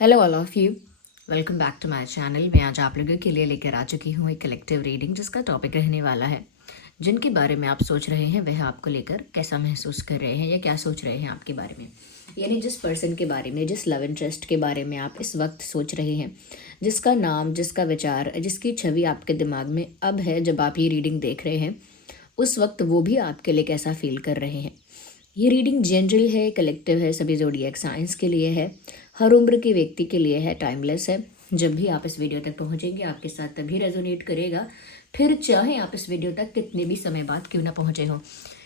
Hello all of you, welcome back to my channel. मैं आज आप लोगों के लिए लेकर आ चुकी हूँ एक कलेक्टिव रीडिंग जिसका टॉपिक रहने वाला है जिनके बारे में आप सोच रहे हैं वह आपको लेकर कैसा महसूस कर रहे हैं या क्या सोच रहे हैं आपके बारे में। यानी जिस पर्सन के बारे में, जिस लव इंटरेस्ट के बारे में आप इस वक्त सोच रहे हैं, जिसका नाम, जिसका विचार, जिसकी छवि आपके दिमाग में अब है जब आप ये रीडिंग देख रहे हैं, उस वक्त वो भी आपके लिए कैसा फील कर रहे हैं। ये रीडिंग जनरल है, कलेक्टिव है, सभी ज़ोडिएक साइंस के लिए है, हर उम्र के व्यक्ति के लिए है, टाइमलेस है। जब भी आप इस वीडियो तक पहुंचेंगे आपके साथ तभी रेजोनेट करेगा, फिर चाहे आप इस वीडियो तक कितने भी समय बाद क्यों ना पहुंचे हो,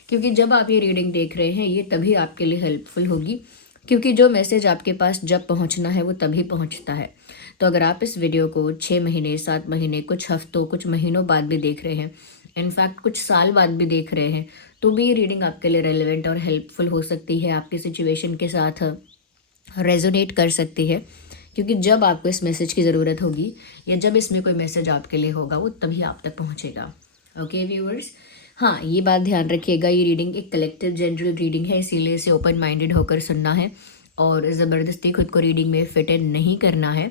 क्योंकि जब आप ये रीडिंग देख रहे हैं ये तभी आपके लिए हेल्पफुल होगी, क्योंकि जो मैसेज आपके पास जब पहुंचना है वो तभी पहुंचता है। तो अगर आप इस वीडियो को 6 महीने, 7 महीने, कुछ हफ्तों, कुछ महीनों बाद भी देख रहे हैं, इनफैक्ट कुछ साल बाद भी देख रहे हैं, तो भी ये रीडिंग आपके लिए रेलेवेंट और हेल्पफुल हो सकती है, आपकी सिचुएशन के साथ रेजोनेट कर सकती है। क्योंकि जब आपको इस मैसेज की ज़रूरत होगी या जब इसमें कोई मैसेज आपके लिए होगा वो तभी आप तक पहुंचेगा। ओके व्यूअर्स, हाँ ये बात ध्यान रखिएगा, ये रीडिंग एक कलेक्टिव जनरल रीडिंग है, इसीलिए इसे ओपन माइंडेड होकर सुनना है और ज़बरदस्ती खुद को रीडिंग में फिट इन नहीं करना है।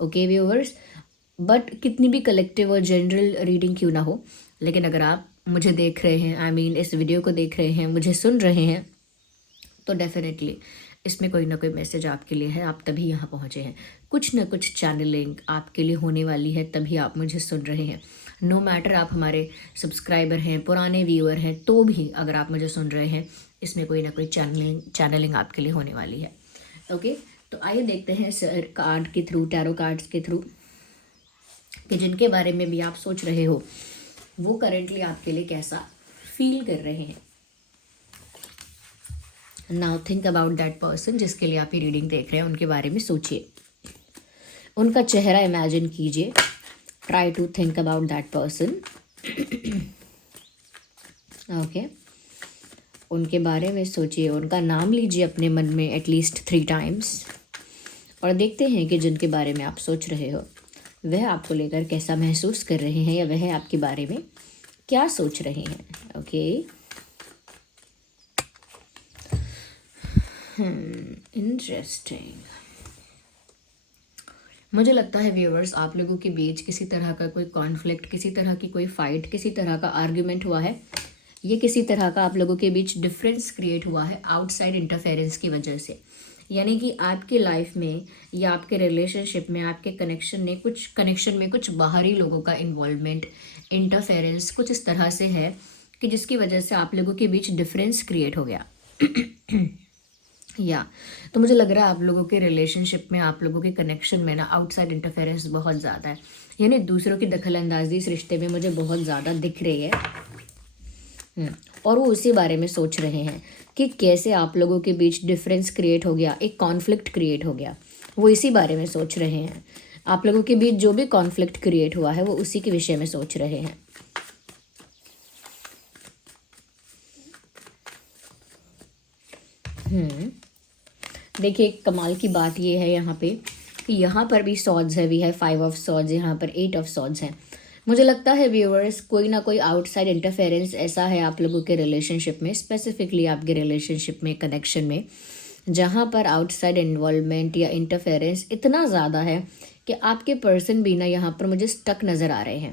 ओके व्यूअर्स, बट कितनी भी कलेक्टिव और जनरल रीडिंग क्यों ना हो, लेकिन अगर आप मुझे देख रहे हैं, आई मीन इस वीडियो को देख रहे हैं, मुझे सुन रहे हैं, तो डेफिनेटली इसमें कोई ना कोई मैसेज आपके लिए है, आप तभी यहाँ पहुँचे हैं। कुछ ना कुछ चैनलिंग आपके लिए होने वाली है, तभी आप मुझे सुन रहे हैं। नो मैटर आप हमारे सब्सक्राइबर हैं, पुराने व्यूअर हैं, तो भी अगर आप मुझे सुन रहे हैं इसमें कोई ना कोई चैनलिंग आपके लिए होने वाली है। ओके, तो आइए देखते हैं सर कार्ड के थ्रू, टैरो कार्ड्स के थ्रू, कि जिनके बारे में भी आप सोच रहे हो वो करेंटली आपके लिए कैसा फील कर रहे हैं। Now think about that person जिसके लिए आप ये रीडिंग देख रहे हैं, उनके बारे में सोचिए, उनका चेहरा इमेजिन कीजिए, try to think about that person. Okay, उनके बारे में सोचिए, उनका नाम लीजिए अपने मन में एटलीस्ट 3 टाइम्स और देखते हैं कि जिनके बारे में आप सोच रहे हो वह आपको लेकर कैसा महसूस कर रहे हैं या वह आपके बारे में क्या सोच रहे हैं। Okay, interesting. मुझे लगता है व्यूअर्स आप लोगों के बीच किसी तरह का कोई कॉन्फ्लिक्ट, किसी तरह की कोई फाइट, किसी तरह का आर्ग्यूमेंट हुआ है, ये किसी तरह का आप लोगों के बीच डिफरेंस क्रिएट हुआ है आउटसाइड इंटरफेरेंस की वजह से। यानी कि आपके लाइफ में या आपके रिलेशनशिप में, आपके कनेक्शन में कुछ बाहरी लोगों का इन्वॉल्वमेंट, इंटरफेरेंस कुछ इस तरह से है कि जिसकी वजह से आप लोगों के बीच डिफरेंस क्रिएट हो गया। या तो मुझे लग रहा है आप लोगों के रिलेशनशिप में, आप लोगों के कनेक्शन में ना आउटसाइड इंटरफेरेंस बहुत ज़्यादा है, यानी दूसरों की दखल अंदाजी इस रिश्ते में मुझे बहुत ज़्यादा दिख रही है। और वो उसी बारे में सोच रहे हैं कि कैसे आप लोगों के बीच डिफरेंस क्रिएट हो गया, एक कॉन्फ्लिक्ट क्रिएट हो गया, वो इसी बारे में सोच रहे हैं। आप लोगों के बीच जो भी कॉन्फ्लिक्ट क्रिएट हुआ है वो उसी के विषय में सोच रहे हैं। देखिए कमाल की बात ये है यहाँ पे कि यहाँ पर भी सॉर्ड्स है, भी है 5 ऑफ सॉर्ड्स, यहाँ पर 8 ऑफ सॉर्ड्स है। मुझे लगता है व्यूअर्स कोई ना कोई आउटसाइड इंटरफेरेंस ऐसा है आप लोगों के रिलेशनशिप में, स्पेसिफिकली आपके रिलेशनशिप में, कनेक्शन में, जहाँ पर आउटसाइड इन्वॉल्वमेंट या इंटरफेरेंस इतना ज़्यादा है कि आपके पर्सन भी ना यहाँ पर मुझे स्टक नज़र आ रहे हैं।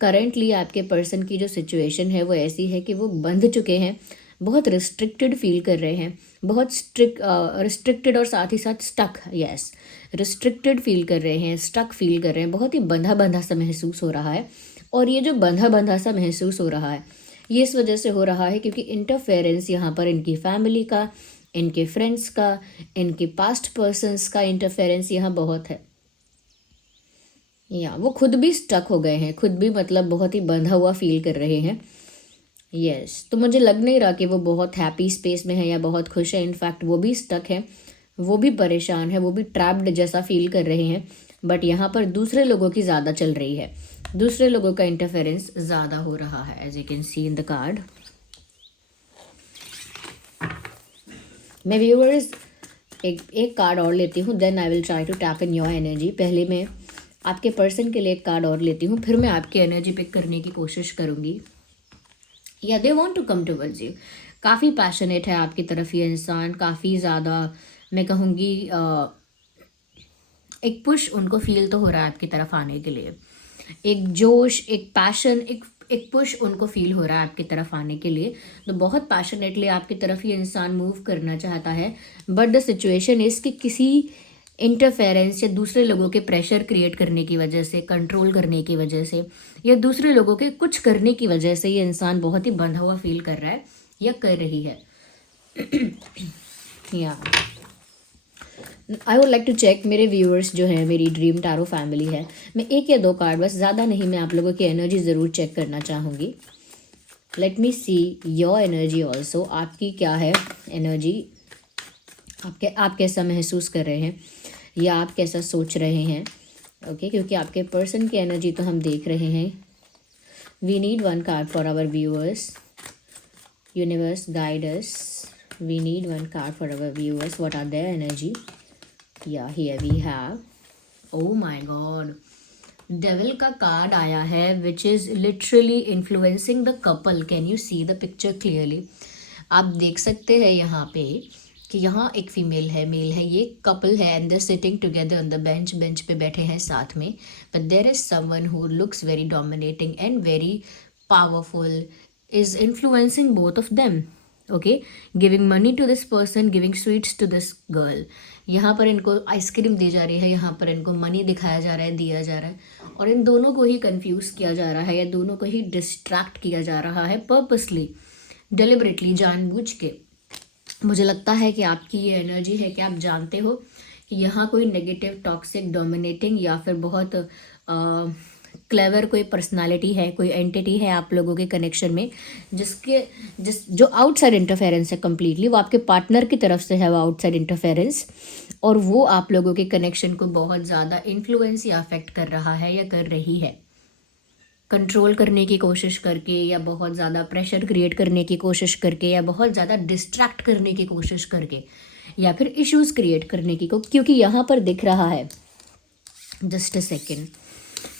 करेंटली आपके पर्सन की जो सिचुएशन है वो ऐसी है कि वो बंध चुके हैं, बहुत रिस्ट्रिक्टेड फील कर रहे हैं, बहुत रिस्ट्रिक्टेड और साथ ही साथ स्टक, यस रिस्ट्रिक्टेड फील कर रहे हैं, स्टक फील कर रहे हैं, बहुत ही बंधा बंधा सा महसूस हो रहा है। और ये जो बंधा बंधा सा महसूस हो रहा है ये इस वजह से हो रहा है क्योंकि इंटरफेरेंस यहाँ पर इनकी फैमिली का, इनके फ्रेंड्स का, इनके पास्ट पर्सन्स का इंटरफेरेंस यहाँ बहुत है। या वो खुद भी स्टक हो गए हैं, खुद भी मतलब बहुत ही बंधा हुआ फील कर रहे हैं। यस, तो मुझे लग नहीं रहा कि वो बहुत हैप्पी स्पेस में है या बहुत खुश है, इनफैक्ट वो भी स्टक है, वो भी परेशान है, वो भी ट्रैप्ड जैसा फील कर रहे हैं। बट यहाँ पर दूसरे लोगों की ज़्यादा चल रही है, दूसरे लोगों का इंटरफेरेंस ज़्यादा हो रहा है, as you can see in the card. मैं व्यूअर्स एक कार्ड और लेती हूँ, then I will try to tap in your energy. पहले मैं आपके पर्सन के लिए एक कार्ड और लेती हूँ, फिर मैं आपकी एनर्जी पिक करने की कोशिश करूँगी। या they want to come towards you, काफ़ी पैशनेट है आपकी तरफ ये इंसान, काफ़ी ज़्यादा मैं कहूँगी एक पुश उनको फील तो हो रहा है आपकी तरफ आने के लिए, एक जोश, एक पैशन, एक पुश उनको फील हो रहा है आपकी तरफ आने के लिए। तो बहुत पैशनेटली आपकी तरफ ये इंसान मूव करना चाहता है, बट द सिचुएशन इज़ कि किसी इंटरफेरेंस या दूसरे लोगों के प्रेशर क्रिएट करने की वजह से, कंट्रोल करने की वजह से, या दूसरे लोगों के कुछ करने की वजह से ये इंसान बहुत ही बंधा हुआ फील कर रहा है या कर रही है। या I would like to check, मेरे व्यूअर्स जो है, मेरी ड्रीम टैरो फैमिली है, मैं एक या दो कार्ड, बस ज़्यादा नहीं, मैं आप लोगों की एनर्जी ज़रूर चेक करना चाहूँगी। Let me see your energy also, आपकी क्या है एनर्जी, आप कैसा महसूस कर रहे हैं या आप कैसा सोच रहे हैं। ओके, क्योंकि आपके पर्सन की एनर्जी तो हम देख रहे हैं। We need one card for our viewers, universe guide us, we need one card for our viewers, what are their energy. Yeah, here we have, oh my god, devil का कार्ड आया है, which is literally influencing the couple. Can you see the picture clearly? आप देख सकते हैं यहाँ पे कि यहाँ एक फीमेल है, मेल है, ये कपल है and they sitting together on the bench पे बैठे हैं साथ में, but there is someone who looks very dominating and very powerful, is influencing both of them. Okay, giving money to this person, giving sweets to this girl. यहाँ पर इनको ice cream दी जा रही है, यहाँ पर इनको मनी दिखाया जा रहा है, दिया जा रहा है, और इन दोनों को ही कंफ्यूज किया जा रहा है या दोनों को ही डिस्ट्रैक्ट किया जा रहा है पर्पसली, डिलिबरेटली, जानबूझ के। मुझे लगता है कि आपकी ये एनर्जी है कि आप जानते हो कि यहाँ कोई नेगेटिव, टॉक्सिक, डोमिनेटिंग या फिर बहुत क्लेवर कोई पर्सनालिटी है, कोई एंटिटी है आप लोगों के कनेक्शन में, जो आउटसाइड इंटरफेरेंस है कम्प्लीटली, वो आपके पार्टनर की तरफ से है वो आउटसाइड इंटरफेरेंस, और वो आप लोगों के कनेक्शन को बहुत ज़्यादा इन्फ्लुएंस या अफेक्ट कर रहा है या कर रही है, कंट्रोल करने की कोशिश करके, या बहुत ज़्यादा प्रेशर क्रिएट करने की कोशिश करके, या बहुत ज़्यादा डिस्ट्रैक्ट करने की कोशिश करके, या फिर इश्यूज़ क्रिएट करने की क्योंकि यहाँ पर दिख रहा है, जस्ट अ सेकेंड,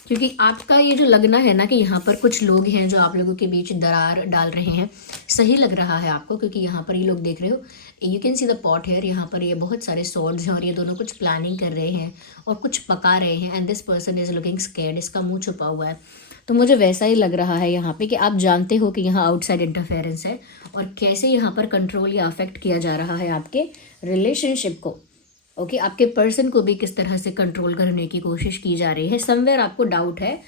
क्योंकि आपका ये जो लगना है ना कि यहाँ पर कुछ लोग हैं जो आप लोगों के बीच दरार डाल रहे हैं, सही लग रहा है आपको, क्योंकि यहाँ पर ये लोग देख रहे हो, you can see the pot here, यहाँ पर ये बहुत सारे सॉर्ड्स हैं और ये दोनों कुछ प्लानिंग कर रहे हैं और कुछ पका रहे हैं, and this person is looking scared, इसका मुंह छुपा हुआ है। तो मुझे वैसा ही लग रहा है यहाँ पे कि आप जानते हो कि यहाँ आउटसाइड इंटरफेरेंस है और कैसे यहाँ पर कंट्रोल या अफेक्ट किया जा रहा है आपके रिलेशनशिप को। ओके, आपके पर्सन को भी किस तरह से कंट्रोल करने की कोशिश की जा रही है, समवेयर आपको डाउट है,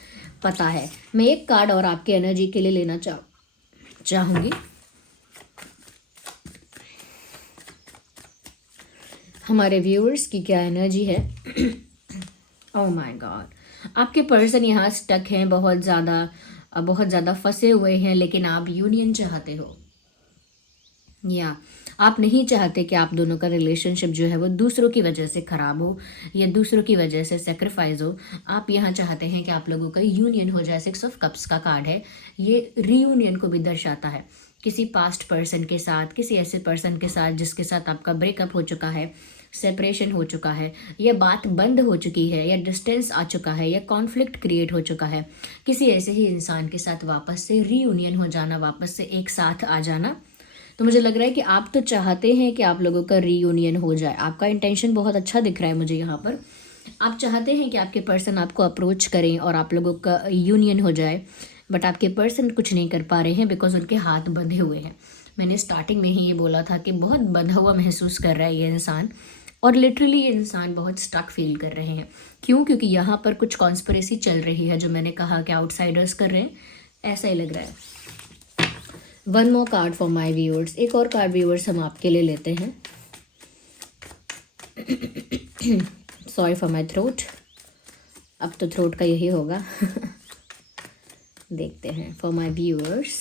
पता है। मैं एक कार्ड और आपके एनर्जी के लिए लेना चाहूँगी। हमारे व्यूअर्स की क्या एनर्जी है। ओह माय गॉड, आपके पर्सन यहाँ स्टक हैं, बहुत ज़्यादा फंसे हुए हैं, लेकिन आप यूनियन चाहते हो, या आप नहीं चाहते कि आप दोनों का रिलेशनशिप जो है वो दूसरों की वजह से ख़राब हो या दूसरों की वजह से सेक्रीफाइस हो। आप यहाँ चाहते हैं कि आप लोगों का यूनियन हो जाए। 6 ऑफ कप्स का कार्ड है, ये रीयूनियन को भी दर्शाता है, किसी पास्ट पर्सन के साथ, किसी ऐसे पर्सन के साथ जिसके साथ आपका ब्रेकअप हो चुका है, सेपरेशन हो चुका है, या बात बंद हो चुकी है, या डिस्टेंस आ चुका है, या कॉन्फ्लिक्ट क्रिएट हो चुका है, किसी ऐसे ही इंसान के साथ वापस से रीयूनियन हो जाना, वापस से एक साथ आ जाना। तो मुझे लग रहा है कि आप तो चाहते हैं कि आप लोगों का रीयूनियन हो जाए, आपका इंटेंशन बहुत अच्छा दिख रहा है मुझे यहाँ पर। आप चाहते हैं कि आपके पर्सन आपको अप्रोच करें और आप लोगों का यूनियन हो जाए, बट आपके पर्सन कुछ नहीं कर पा रहे हैं बिकॉज उनके हाथ बंधे हुए हैं। मैंने स्टार्टिंग में ही ये बोला था कि बहुत बंधा हुआ महसूस कर रहा है ये इंसान, और लिटरली ये इंसान बहुत स्टक फील कर रहे हैं। क्यों? क्योंकि यहाँ पर कुछ कॉन्स्पिरेसी चल रही है, जो मैंने कहा कि आउटसाइडर्स कर रहे हैं, ऐसा ही लग रहा है। One more card for my viewers, एक और कार्ड व्यूअर्स हम आपके लिए लेते हैं। सॉरी फॉर माई थ्रोट, अब तो थ्रोट का यही होगा। देखते हैं for my viewers.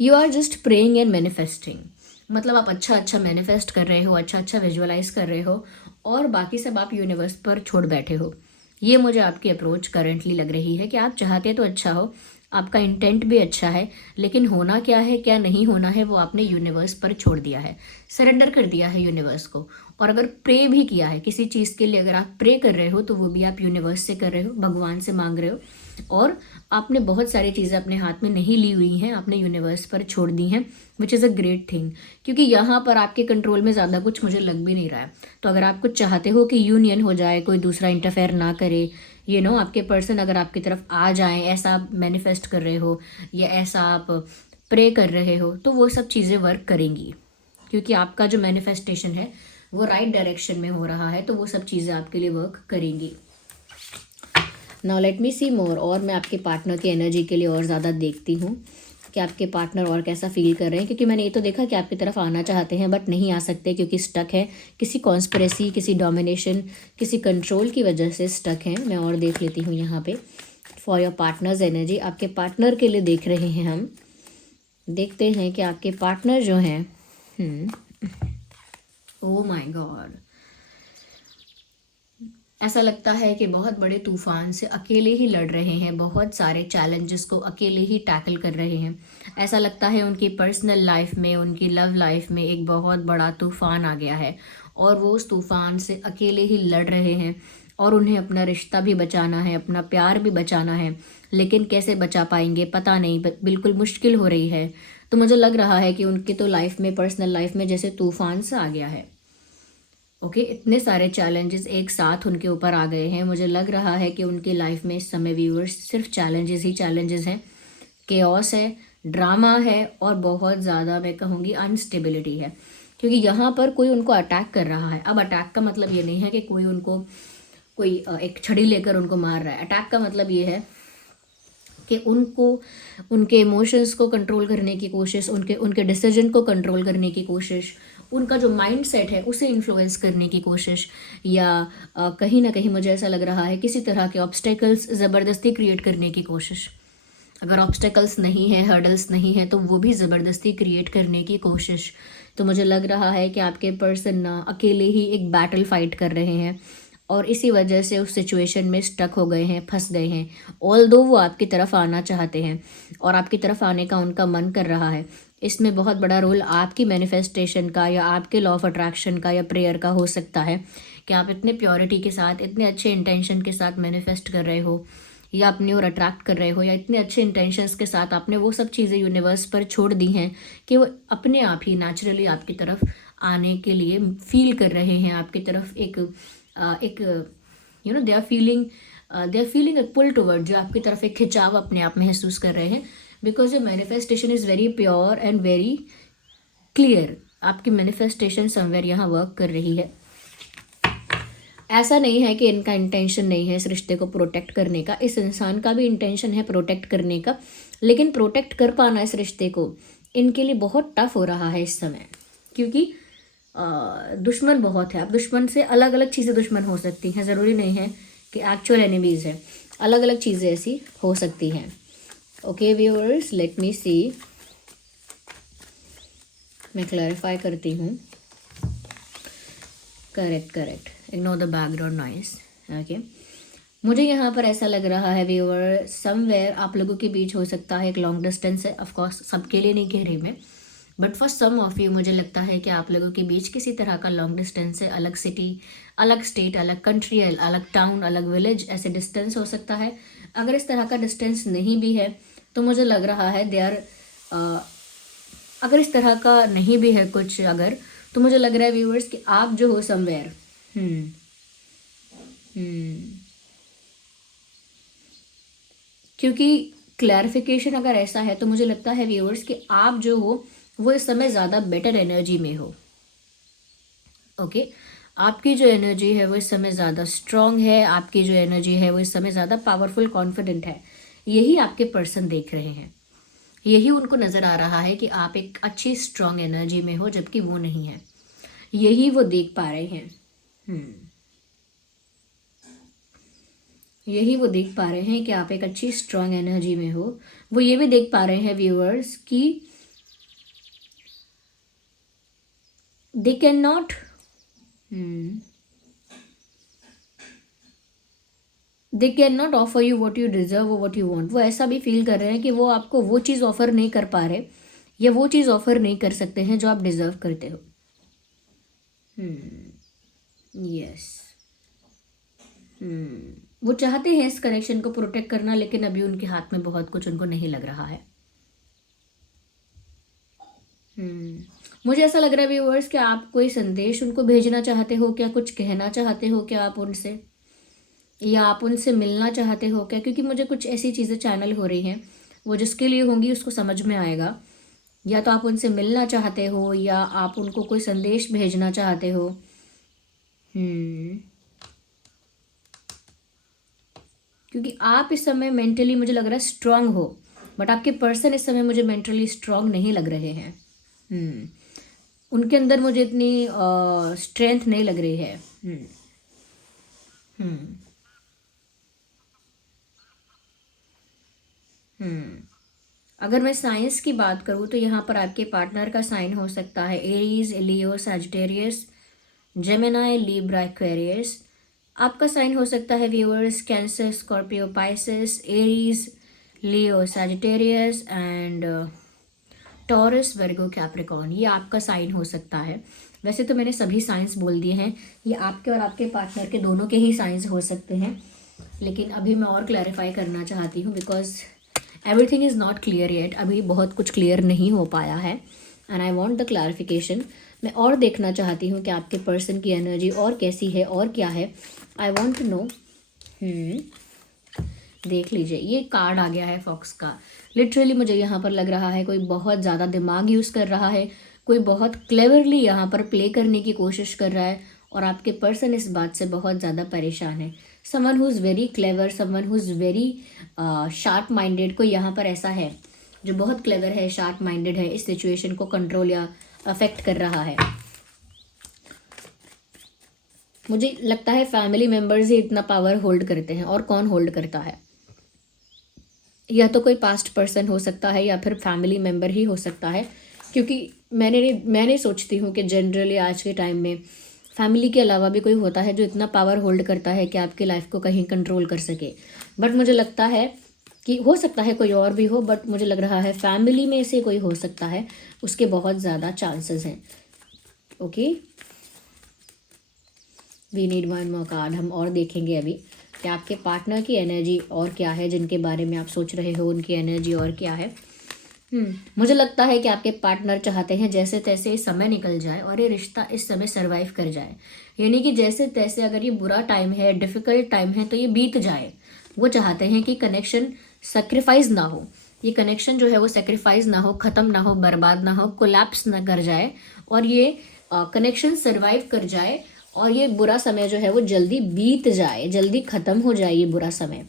You are just praying and manifesting, मतलब आप अच्छा मैनिफेस्ट कर रहे हो, अच्छा विजुअलाइज कर रहे हो, और बाकी सब आप यूनिवर्स पर छोड़ बैठे हो। ये मुझे आपकी अप्रोच करंटली लग रही है कि आप चाहते तो अच्छा हो, आपका इंटेंट भी अच्छा है, लेकिन होना क्या है, क्या नहीं होना है, वो आपने यूनिवर्स पर छोड़ दिया है, सरेंडर कर दिया है यूनिवर्स को। और अगर प्रे भी किया है किसी चीज़ के लिए, अगर आप प्रे कर रहे हो तो वो भी आप यूनिवर्स से कर रहे हो, भगवान से मांग रहे हो और आपने बहुत सारी चीज़ें अपने हाथ में नहीं ली हुई हैं, आपने यूनिवर्स पर छोड़ दी हैं, which is a great thing. क्योंकि यहाँ पर आपके कंट्रोल में ज़्यादा कुछ मुझे लग भी नहीं रहा है। तो अगर आप कुछ चाहते हो कि यूनियन हो जाए, कोई दूसरा इंटरफेयर ना करे, आपके पर्सन अगर आपकी तरफ आ जाएं, ऐसा आप मैनिफेस्ट कर रहे हो या ऐसा आप प्रे कर रहे हो, तो वो सब चीज़ें वर्क करेंगी। क्योंकि आपका जो मैनिफेस्टेशन है वो राइट डायरेक्शन में हो रहा है, तो वो सब चीज़ें आपके लिए वर्क करेंगी। नाउ लेट मी सी मोर। और मैं आपके पार्टनर की एनर्जी के लिए और ज़्यादा देखती हूँ कि आपके पार्टनर और कैसा फील कर रहे हैं। क्योंकि मैंने ये तो देखा कि आपकी तरफ आना चाहते हैं बट नहीं आ सकते, क्योंकि स्टक है किसी कॉन्स्पिरेसी, किसी डोमिनेशन, किसी कंट्रोल की वजह से स्टक हैं। मैं और देख लेती हूँ यहाँ पे फॉर योर पार्टनर्स एनर्जी। आपके पार्टनर के लिए देख रहे हैं हम। देखते हैं कि आपके पार्टनर जो हैं, ओ माय गॉड, ऐसा लगता है कि बहुत बड़े तूफान से अकेले ही लड़ रहे हैं, बहुत सारे चैलेंजेस को अकेले ही टैकल कर रहे हैं। ऐसा लगता है उनकी पर्सनल लाइफ में, उनकी लव लाइफ में एक बहुत बड़ा तूफान आ गया है और वो उस तूफान से अकेले ही लड़ रहे हैं। और उन्हें अपना रिश्ता भी बचाना है, अपना प्यार भी बचाना है, लेकिन कैसे बचा पाएंगे पता नहीं, बिल्कुल मुश्किल हो रही है। तो मुझे लग रहा है कि उनकी तो लाइफ में, पर्सनल लाइफ में जैसे तूफान सा आ गया है। ओके, इतने सारे चैलेंजेस एक साथ उनके ऊपर आ गए हैं। मुझे लग रहा है कि उनकी लाइफ में इस समय व्यूअर्स सिर्फ चैलेंजेस ही चैलेंजेस हैं, केओस है, ड्रामा है और बहुत ज़्यादा मैं कहूँगी अनस्टेबिलिटी है। क्योंकि यहाँ पर कोई उनको अटैक कर रहा है। अब अटैक का मतलब ये नहीं है कि कोई उनको एक छड़ी लेकर उनको मार रहा है। अटैक का मतलब ये है कि उनको, उनके इमोशंस को कंट्रोल करने की कोशिश, उनके उनके डिसीजन को कंट्रोल करने की कोशिश, उनका जो माइंड सेट है उसे इन्फ्लुएंस करने की कोशिश, या कहीं ना कहीं मुझे ऐसा लग रहा है किसी तरह के ऑब्स्टेकल्स ज़बरदस्ती क्रिएट करने की कोशिश। अगर ऑब्स्टेकल्स नहीं है, हर्डल्स नहीं है, तो वो भी ज़बरदस्ती क्रिएट करने की कोशिश। तो मुझे लग रहा है कि आपके पर्सन ना अकेले ही एक बैटल फाइट कर रहे हैं और इसी वजह से उस सिचुएशन में स्टक हो गए हैं, फंस गए हैं। ऑल दो वो आपकी तरफ आना चाहते हैं और आपकी तरफ आने का उनका मन कर रहा है। इसमें बहुत बड़ा रोल आपकी मैनिफेस्टेशन का या आपके लॉ ऑफ अट्रैक्शन का या प्रेयर का हो सकता है कि आप इतने प्योरिटी के साथ, इतने अच्छे इंटेंशन के साथ मैनिफेस्ट कर रहे हो या अपनी ओर अट्रैक्ट कर रहे हो, या इतने अच्छे इंटेंशंस के साथ आपने वो सब चीज़ें यूनिवर्स पर छोड़ दी हैं कि वो अपने आप ही नेचुरली आपकी तरफ आने के लिए फील कर रहे हैं। आपकी तरफ एक they are feeling a pull toward, जो आपकी तरफ एक खिंचाव अपने आप महसूस कर रहे हैं। Because your manifestation is very pure and very clear. आपकी मैनिफेस्टेशन समवेयर यहाँ वर्क कर रही है। ऐसा नहीं है कि इनका इंटेंशन नहीं है इस रिश्ते को प्रोटेक्ट करने का, इस इंसान का भी इंटेंशन है प्रोटेक्ट करने का, लेकिन प्रोटेक्ट कर पाना इस रिश्ते को इनके लिए बहुत टफ हो रहा है इस समय। क्योंकि दुश्मन बहुत है। अब दुश्मन से अलग अलग चीज़ें दुश्मन हो सकती हैं, ज़रूरी नहीं है कि एक्चुअल एनिमीज़ है, अलग अलग चीज़ें ऐसी हो सकती हैं। ओके व्यूअर्स, लेट मी सी, मैं क्लैरिफाई करती हूँ। Correct, ignore the background noise. Okay, मुझे यहाँ पर ऐसा लग रहा है व्यूअर, समवेयर आप लोगों के बीच हो सकता है एक लॉन्ग डिस्टेंस है। ऑफकोर्स सबके लिए नहीं कह रही मैं, but for some of you मुझे लगता है कि आप लोगों के बीच किसी तरह का लॉन्ग डिस्टेंस है। अलग सिटी, अलग स्टेट, अलग कंट्री, अलग टाउन, अलग विलेज, ऐसे डिस्टेंस हो सकता है। अगर इस तरह का डिस्टेंस नहीं भी है तो मुझे लग रहा है अगर इस तरह का नहीं भी है कुछ, अगर, तो मुझे लग रहा है व्यूअर्स कि आप जो हो समवेयर, क्योंकि क्लैरिफिकेशन अगर ऐसा है तो मुझे लगता है व्यूअर्स कि आप जो हो वो इस समय ज़्यादा बेटर एनर्जी में हो। ओके, आपकी जो एनर्जी है वो इस समय ज़्यादा स्ट्रॉन्ग है, आपकी जो एनर्जी है वो इस समय ज़्यादा पावरफुल, कॉन्फिडेंट है। यही आपके पर्सन देख रहे हैं, यही उनको नज़र आ रहा है कि आप एक अच्छी स्ट्रॉन्ग एनर्जी में हो, जबकि वो नहीं है। यही वो देख पा रहे हैं। यही वो देख पा रहे हैं कि आप एक अच्छी स्ट्रॉन्ग एनर्जी में हो। वो ये भी देख पा रहे हैं व्यूअर्स कि they can not offer you what you deserve और वॉट यू वॉन्ट। वो ऐसा भी फील कर रहे हैं कि वो आपको वो चीज़ ऑफर नहीं कर पा रहे या वो चीज़ ऑफर नहीं कर सकते हैं जो आप डिजर्व करते हो। यस, वो चाहते हैं इस कनेक्शन को प्रोटेक्ट करना, लेकिन अभी उनके हाथ में बहुत कुछ उनको नहीं लग रहा है। मुझे ऐसा लग रहा है व्यूअर्स कि आप कोई संदेश उनको भेजना चाहते हो क्या, कुछ कहना चाहते हो क्या आप उनसे, या आप उनसे मिलना चाहते हो क्या, क्योंकि मुझे कुछ ऐसी चीज़ें चैनल हो रही हैं, वो जिसके लिए होंगी उसको समझ में आएगा। या तो आप उनसे मिलना चाहते हो या आप उनको कोई संदेश भेजना चाहते हो। क्योंकि आप इस समय मेंटली मुझे लग रहा है स्ट्रांग हो, बट आपके पर्सन इस समय मुझे मेंटली स्ट्रांग नहीं लग रहे हैं। उनके अंदर मुझे इतनी स्ट्रेंथ नहीं लग रही है। अगर मैं साइंस की बात करूँ तो यहाँ पर आपके पार्टनर का साइन हो सकता है एरीज, लियो, सैजिटेरियस, जेमिनी, लिब्रा, एक्वेरियस। आपका साइन हो सकता है viewers cancer, Scorpio, Pisces, Aries, Leo, Sagittarius and taurus, Virgo, Capricorn. ये आपका साइन हो सकता है। वैसे तो मैंने सभी साइंस बोल दिए हैं, ये आपके और आपके पार्टनर के दोनों के ही साइंस हो सकते हैं, लेकिन अभी मैं और क्लैरिफाई करना चाहती हूँ because everything is not clear yet. अभी बहुत कुछ क्लियर नहीं हो पाया है and I want the clarification. मैं और देखना चाहती हूँ कि आपके पर्सन की एनर्जी और कैसी है और क्या है। I want to know. देख लीजिए, ये कार्ड आ गया है फॉक्स का। लिटरली मुझे यहाँ पर लग रहा है कोई बहुत ज़्यादा दिमाग यूज़ कर रहा है, कोई बहुत क्लेवरली यहाँ पर प्ले करने की कोशिश कर रहा है, और आपके पर्सन इस बात से बहुत ज़्यादा परेशान है। Someone who is very clever, someone who is very sharp minded, कोई यहाँ पर ऐसा है जो बहुत क्लेवर है, शार्प माइंडेड है, इस सिचुएशन को कंट्रोल या अफेक्ट कर रहा है। मुझे लगता है फैमिली मेम्बर्स ही इतना पावर होल्ड करते हैं, और कौन होल्ड करता है? या तो कोई पास्ट पर्सन हो सकता है या फिर फैमिली मेम्बर ही हो सकता है, क्योंकि मैंने सोचती हूँ कि जनरली आज के टाइम में फैमिली के अलावा भी कोई होता है जो इतना पावर होल्ड करता है कि आपकी लाइफ को कहीं कंट्रोल कर सके। बट मुझे लगता है कि हो सकता है कोई और भी हो, बट मुझे लग रहा है फैमिली में से कोई हो सकता है, उसके बहुत ज़्यादा चांसेस हैं। Okay, we need one more card. हम और देखेंगे अभी कि आपके पार्टनर की एनर्जी और क्या है, जिनके बारे में आप सोच रहे हो उनकी एनर्जी और क्या है। मुझे लगता है कि आपके पार्टनर चाहते हैं जैसे तैसे समय निकल जाए और ये रिश्ता इस समय सरवाइव कर जाए, यानी कि जैसे तैसे अगर ये बुरा टाइम है, डिफ़िकल्ट टाइम है, तो ये बीत जाए। वो चाहते हैं कि कनेक्शन सेक्रीफाइस ना हो, ये कनेक्शन जो है वो सेक्रीफाइस ना हो, ख़त्म ना हो, बर्बाद ना हो, कोलैप्स ना कर जाए, और ये कनेक्शन सरवाइव कर जाए, और ये बुरा समय जो है वो जल्दी बीत जाए, जल्दी ख़त्म हो जाए ये बुरा समय,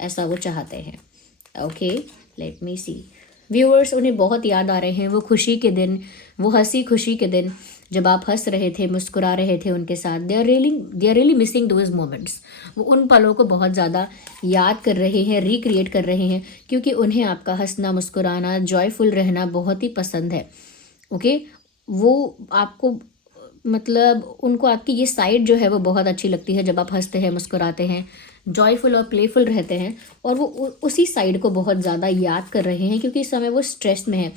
ऐसा वो चाहते हैं। ओके, लेट मी सी। व्यूअर्स, उन्हें बहुत याद आ रहे हैं वो खुशी के दिन, वो हंसी खुशी के दिन जब आप हंस रहे थे, मुस्कुरा रहे थे उनके साथ। They are really missing those moments. वो उन पलों को बहुत ज़्यादा याद कर रहे हैं, रिक्रिएट कर रहे हैं, क्योंकि उन्हें आपका हंसना, मुस्कुराना, जॉयफुल रहना बहुत ही पसंद है। ओके, वो आपको मतलब उनको आपकी ये साइड जो है वो बहुत अच्छी लगती है, जब आप हंसते हैं, मुस्कुराते हैं, जॉयफुल और प्लेफुल रहते हैं, और वो उसी साइड को बहुत ज़्यादा याद कर रहे हैं, क्योंकि इस समय वो स्ट्रेस में है।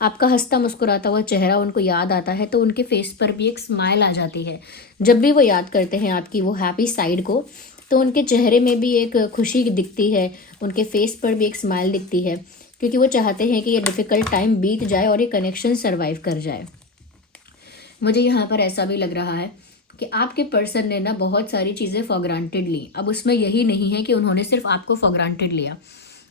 आपका हंसता मुस्कुराता हुआ चेहरा उनको याद आता है, तो उनके फेस पर भी एक स्माइल आ जाती है। जब भी वो याद करते हैं आपकी वो हैप्पी साइड को, तो उनके चेहरे में भी एक खुशी दिखती है, उनके फेस पर भी एक स्माइल दिखती है, क्योंकि वो चाहते हैं कि ये डिफ़िकल्ट टाइम बीत जाए और ये कनेक्शन सर्वाइव कर जाए। मुझे यहाँ पर ऐसा भी लग रहा है कि आपके पर्सन ने ना बहुत सारी चीज़ें फॉर ग्रांटेड ली। अब उसमें यही नहीं है कि उन्होंने सिर्फ आपको फॉर ग्रांटेड लिया,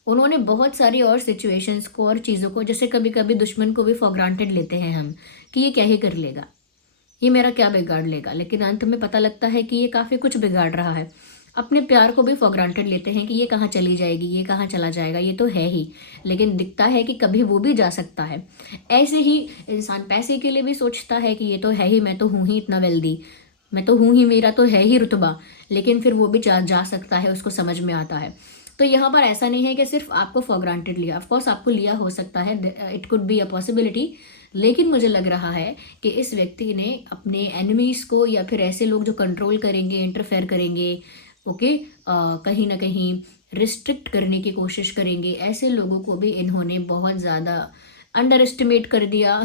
उन्होंने बहुत सारी और सिचुएशंस को और चीज़ों को, जैसे कभी कभी दुश्मन को भी फॉर ग्रांटेड लेते हैं हम, कि ये क्या ही कर लेगा, ये मेरा क्या बिगाड़ लेगा, लेकिन अंत में पता लगता है कि ये काफ़ी कुछ बिगाड़ रहा है। अपने प्यार को भी फॉर ग्रांटेड लेते हैं कि ये कहाँ चली जाएगी, ये कहाँ चला जाएगा, ये तो है ही, लेकिन दिखता है कि कभी वो भी जा सकता है। ऐसे ही इंसान पैसे के लिए भी सोचता है कि ये तो है ही, मैं तो हूँ ही इतना वेल्दी, मैं तो हूँ ही, मेरा तो है ही रुतबा, लेकिन फिर वो भी जा सकता है, उसको समझ में आता है। तो यहाँ पर ऐसा नहीं है कि सिर्फ आपको फॉर ग्रांटेड लिया, ऑफकोर्स आपको लिया हो सकता है, it could be a possibility, लेकिन मुझे लग रहा है कि इस व्यक्ति ने अपने एनिमीज़ को, या फिर ऐसे लोग जो कंट्रोल करेंगे, इंटरफेयर करेंगे, ओके, कहीं ना कहीं रिस्ट्रिक्ट करने की कोशिश करेंगे, ऐसे लोगों को भी इन्होंने बहुत ज़्यादा अंडर एस्टिमेट कर दिया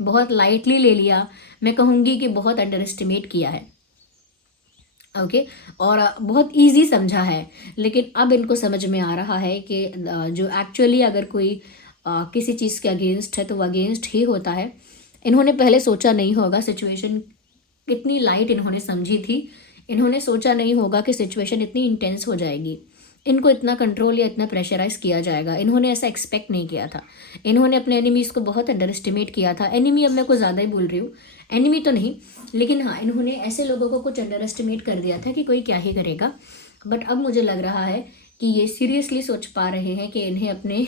बहुत लाइटली ले लिया, मैं कहूँगी कि बहुत अंडर एस्टिमेट किया है। ओके। और बहुत इजी समझा है, लेकिन अब इनको समझ में आ रहा है कि जो एक्चुअली अगर कोई किसी चीज़ के अगेंस्ट है तो वो अगेंस्ट ही होता है। इन्होंने पहले सोचा नहीं होगा सिचुएशन कितनी लाइट इन्होंने समझी थी। इन्होंने सोचा नहीं होगा कि सिचुएशन इतनी इंटेंस हो जाएगी, इनको इतना कंट्रोल या इतना प्रेशराइज किया जाएगा। इन्होंने ऐसा एक्सपेक्ट नहीं किया था। इन्होंने अपने एनिमीज़ को बहुत अंडर एस्टिमेट किया था। एनिमी अब मैं कुछ ज़्यादा ही बोल रही हूँ, एनिमी तो नहीं, लेकिन हाँ इन्होंने ऐसे लोगों को कुछ अंडर एस्टिमेट कर दिया था कि कोई क्या ही करेगा। बट अब मुझे लग रहा है कि ये सीरियसली सोच पा रहे हैं कि इन्हें अपने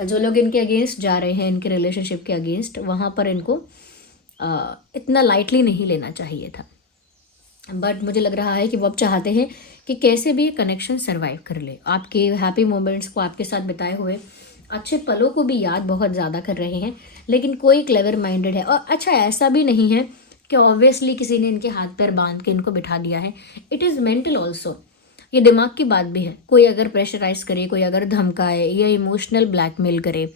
जो लोग इनके अगेंस्ट जा रहे हैं, इनके रिलेशनशिप के अगेंस्ट, वहाँ पर इनको इतना लाइटली नहीं लेना चाहिए था। बट मुझे लग रहा है कि वो अब चाहते हैं कि कैसे भी कनेक्शन सर्वाइव कर ले। आपके हैप्पी मोमेंट्स को, आपके साथ बिताए हुए अच्छे पलों को भी याद बहुत ज़्यादा कर रहे हैं। लेकिन कोई क्लेवर माइंडेड है। और अच्छा, ऐसा भी नहीं है कि ऑब्वियसली किसी ने इनके हाथ पैर बांध के इनको बिठा दिया है। इट इज़ मेंटल ऑल्सो, ये दिमाग की बात भी है। कोई अगर प्रेशराइज करे, कोई अगर धमकाए या इमोशनल ब्लैकमेल करे,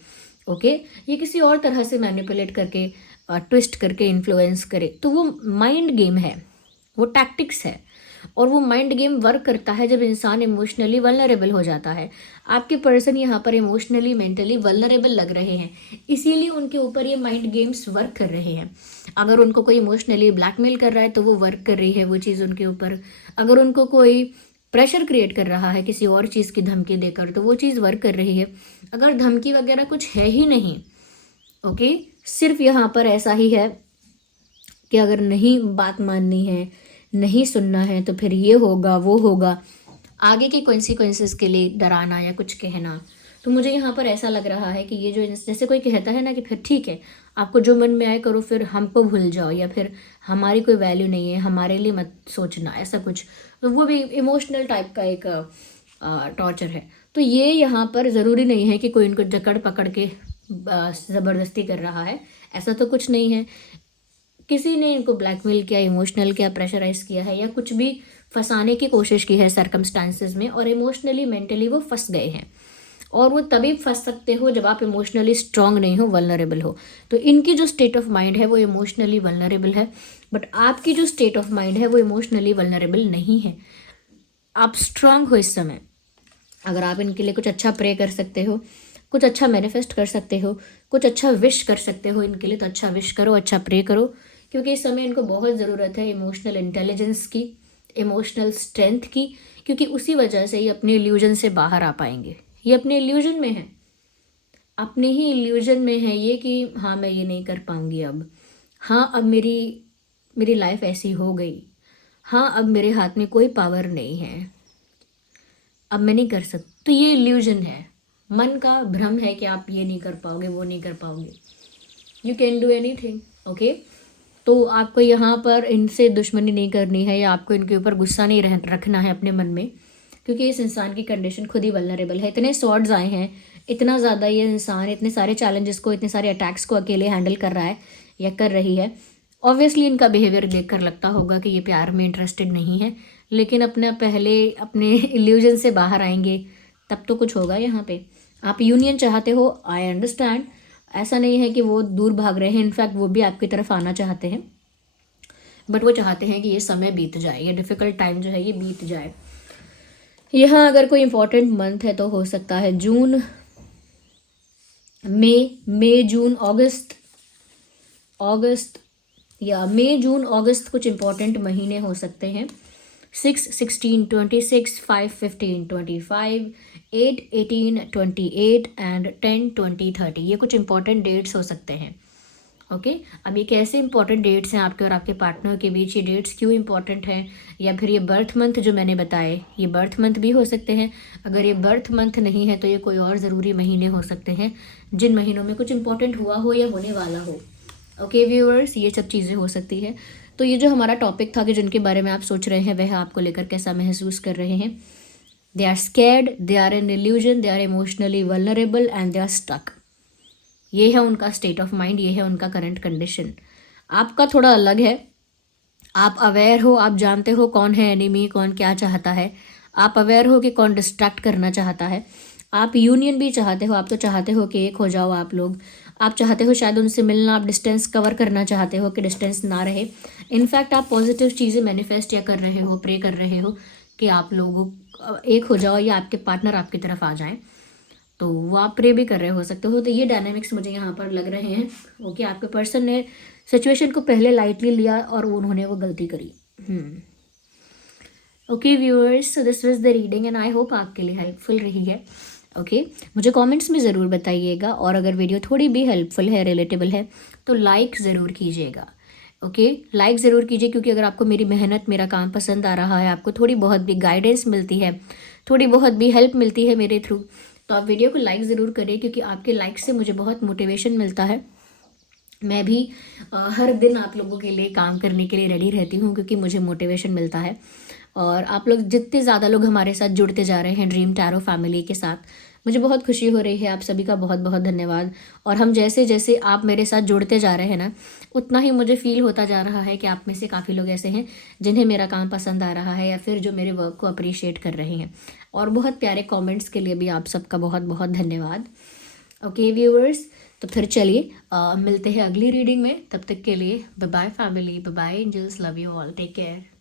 ओके, ये किसी और तरह से मैनिपुलेट करके, ट्विस्ट करके इन्फ्लुएंस करे, तो वो माइंड गेम है, वो टैक्टिक्स है। और वो माइंड गेम वर्क करता है जब इंसान इमोशनली वल्नरेबल हो जाता है। आपके पर्सन यहाँ पर इमोशनली मेंटली वल्नरेबल लग रहे हैं, इसीलिए उनके ऊपर ये माइंड गेम्स वर्क कर रहे हैं। अगर उनको कोई इमोशनली ब्लैकमेल कर रहा है तो वो वर्क कर रही है वो चीज़ उनके ऊपर। अगर उनको कोई प्रेशर क्रिएट कर रहा है किसी और चीज़ की धमकी देकर, तो वो चीज़ वर्क कर रही है। अगर धमकी वगैरह कुछ है ही नहीं, ओके, सिर्फ यहाँ पर ऐसा ही है कि अगर नहीं बात माननी है, नहीं सुनना है, तो फिर ये होगा वो होगा, आगे के कॉन्सिक्वेंसेस के लिए डराना या कुछ कहना। तो मुझे यहाँ पर ऐसा लग रहा है कि ये जो जैसे कोई कहता है ना कि फिर ठीक है, आपको जो मन में आए करो, फिर हमको भूल जाओ, या फिर हमारी कोई वैल्यू नहीं है, हमारे लिए मत सोचना, ऐसा कुछ। तो वो भी इमोशनल टाइप का एक टॉर्चर है। तो ये यहाँ पर ज़रूरी नहीं है कि कोई इनको जकड़ पकड़ के ज़बरदस्ती कर रहा है, ऐसा तो कुछ नहीं है। किसी ने इनको ब्लैकमेल किया, इमोशनल किया, प्रेशराइज किया है, या कुछ भी फंसाने की कोशिश की है सर्कमस्टांसेस में, और इमोशनली मेंटली वो फंस गए हैं। और वो तभी फंस सकते हो जब आप इमोशनली स्ट्रांग नहीं हो, वल्नरेबल हो। तो इनकी जो स्टेट ऑफ माइंड है वो इमोशनली वल्नरेबल है, बट आपकी जो स्टेट ऑफ माइंड है वो इमोशनली वल्नरेबल नहीं है। आप स्ट्रांग हो इस समय। अगर आप इनके लिए कुछ अच्छा प्रे कर सकते हो, कुछ अच्छा मैनिफेस्ट कर सकते हो, कुछ अच्छा विश कर सकते हो इनके लिए, तो अच्छा विश करो, अच्छा प्रे करो, क्योंकि इस समय इनको बहुत ज़रूरत है इमोशनल इंटेलिजेंस की, इमोशनल स्ट्रेंथ की, क्योंकि उसी वजह से ये अपने इल्यूजन से बाहर आ पाएंगे। ये अपने इल्यूजन में है, अपने ही इल्यूजन में है ये कि हाँ मैं ये नहीं कर पाऊंगी अब, हाँ अब मेरी मेरी लाइफ ऐसी हो गई, हाँ अब मेरे हाथ में कोई पावर नहीं है, अब मैं नहीं कर सकती। तो ये इल्यूजन है, मन का भ्रम है कि आप ये नहीं कर पाओगे, वो नहीं कर पाओगे। You can do any thing, okay. तो आपको यहाँ पर इनसे दुश्मनी नहीं करनी है, या आपको इनके ऊपर गुस्सा नहीं रखना है अपने मन में, क्योंकि इस इंसान की कंडीशन खुद ही वल्नरेबल है। इतने सॉर्ड्स आए हैं, इतना ज़्यादा ये इंसान इतने सारे चैलेंजेस को, इतने सारे अटैक्स को अकेले हैंडल कर रहा है या कर रही है। ऑब्वियसली इनका बिहेवियर देखकर लगता होगा कि ये प्यार में इंटरेस्टेड नहीं है, लेकिन पहले अपने इल्यूजन से बाहर आएंगे तब तो कुछ होगा यहाँ पे। आप यूनियन चाहते हो, आई अंडरस्टैंड, ऐसा नहीं है कि वो दूर भाग रहे हैं, इनफैक्ट वो भी आपकी तरफ आना चाहते हैं, बट वो चाहते हैं कि ये समय बीत जाए, ये डिफ़िकल्ट टाइम जो है ये बीत जाए। यहाँ अगर कोई इम्पोर्टेंट मंथ है तो हो सकता है जून, मई जून अगस्त या मई जून अगस्त कुछ इम्पोर्टेंट महीने हो सकते हैं। 6, 16, 26, 5, 15, 25, 8, 18, 28 एंड 10, 20, 30, ये कुछ इंपॉर्टेंट डेट्स हो सकते हैं, ओके। अब ये कैसे इंपॉर्टेंट डेट्स हैं आपके और आपके पार्टनर के बीच, ये डेट्स क्यों इंपॉर्टेंट हैं, या फिर ये बर्थ मंथ जो मैंने बताए, ये बर्थ मंथ भी हो सकते हैं। अगर ये बर्थ मंथ नहीं है तो ये कोई और ज़रूरी महीने हो सकते हैं जिन महीनों में कुछ इंपॉर्टेंट हुआ हो या होने वाला हो, ओके व्यूअर्स, ये सब चीज़ें हो सकती है। तो ये जो हमारा टॉपिक था कि जिनके बारे में आप सोच रहे हैं वह आपको लेकर कैसा महसूस कर रहे हैं। They are scared, they are in illusion, they are emotionally vulnerable and they are stuck. ये है उनका स्टेट ऑफ माइंड, ये है उनका करंट कंडीशन। आपका थोड़ा अलग है, आप अवेयर हो, आप जानते हो कौन है एनिमी, कौन क्या चाहता है, आप अवेयर हो कि कौन डिस्ट्रैक्ट करना चाहता है। आप यूनियन भी चाहते हो, आप तो चाहते हो कि एक हो जाओ आप लोग, आप चाहते हो शायद उनसे मिलना, आप डिस्टेंस कवर करना चाहते हो कि डिस्टेंस ना रहे। इनफैक्ट आप पॉजिटिव चीज़ें मैनिफेस्ट या कर रहे हो, प्रे कर रहे हो कि आप लोग एक हो जाओ या आपके पार्टनर आपकी तरफ आ जाएं। तो वो आप प्रे भी कर रहे हो सकते हो। तो ये डायनामिक्स मुझे यहाँ पर लग रहे हैं। ओके, आपके पर्सन ने सिचुएशन को पहले लाइटली लिया और उन्होंने वो गलती करी। Okay viewers, so this was the reading and I hope आपके लिए हेल्पफुल रही है। ओके, मुझे कमेंट्स में ज़रूर बताइएगा, और अगर वीडियो थोड़ी भी हेल्पफुल है, रिलेटेबल है, तो लाइक ज़रूर कीजिएगा। ओके, लाइक ज़रूर कीजिए, क्योंकि अगर आपको मेरी मेहनत, मेरा काम पसंद आ रहा है, आपको थोड़ी बहुत भी गाइडेंस मिलती है, थोड़ी बहुत भी हेल्प मिलती है मेरे थ्रू, तो आप वीडियो को लाइक ज़रूर करें, क्योंकि आपके लाइक से मुझे बहुत मोटिवेशन मिलता है। मैं भी हर दिन आप लोगों के लिए काम करने के लिए रेडी रहती हूँ, क्योंकि मुझे मोटिवेशन मिलता है। और आप लोग जितने ज़्यादा लोग हमारे साथ जुड़ते जा रहे हैं ड्रीम टैरो फैमिली के साथ, मुझे बहुत खुशी हो रही है। आप सभी का बहुत बहुत धन्यवाद। और हम जैसे जैसे आप मेरे साथ जुड़ते जा रहे हैं ना, उतना ही मुझे फील होता जा रहा है कि आप में से काफ़ी लोग ऐसे हैं जिन्हें मेरा काम पसंद आ रहा है, या फिर जो मेरे वर्क को अप्रिशिएट कर रहे हैं। और बहुत प्यारे कमेंट्स के लिए भी आप सबका बहुत बहुत धन्यवाद। ओके व्यूअर्स, तो फिर चलिए मिलते हैं अगली रीडिंग में। तब तक के लिए bye bye family, bye bye angels, love you all, take care.